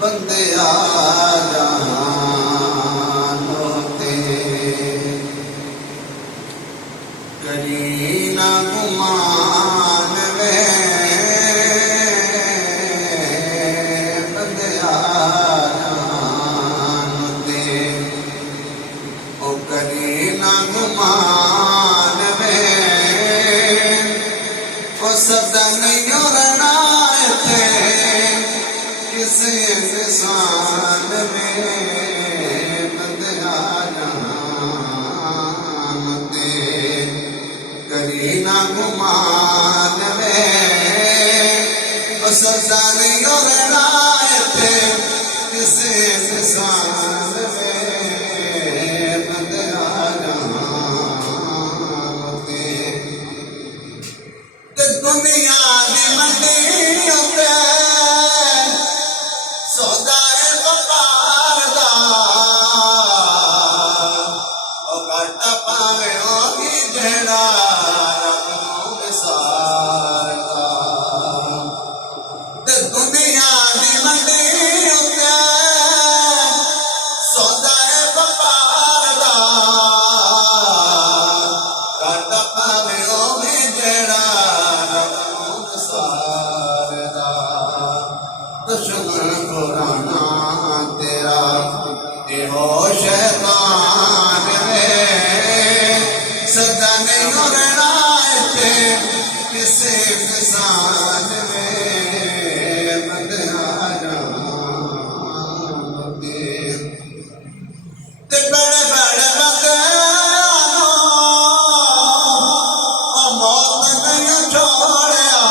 बंदिया जहान होते करी ना गुमान वे बंदिया जहान होते ओ करी ना गुमान वे ओ सदा नहीं रनाए थे किसी इंसान में बंदिया जहान दे करी ना गुमान में सदा नहीं रनाए थे किसी इंसान में बंदिया जहान दे दुनिया की मंडियों पे सौदाए बकार दा ओ घाटा पावे होगी जेड़ा रब नूं विसारदा ते दुनिया दी मंडी उत्ते सौदाए बकार दा घाटा पावे होगी जेड़ा रब नूं विसारदा दुश्मन पुराना तेरा हो शैतान में सदा नहीं रहना थे किसी इंसान में बंदिया जहान दे ते बड़े बड़े बंदे मौत नहीं छोड़िया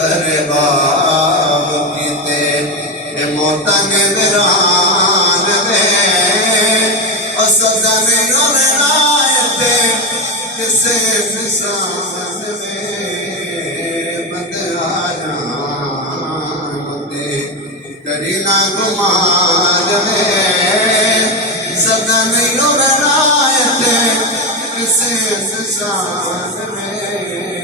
हरे बाब कीते मोतन वीरान में और सदा नहीं रहना थे किसी इंसान में बंदिया जहान दे करी ना गुमान में सदा नहीं रहना थे किसी इंसान में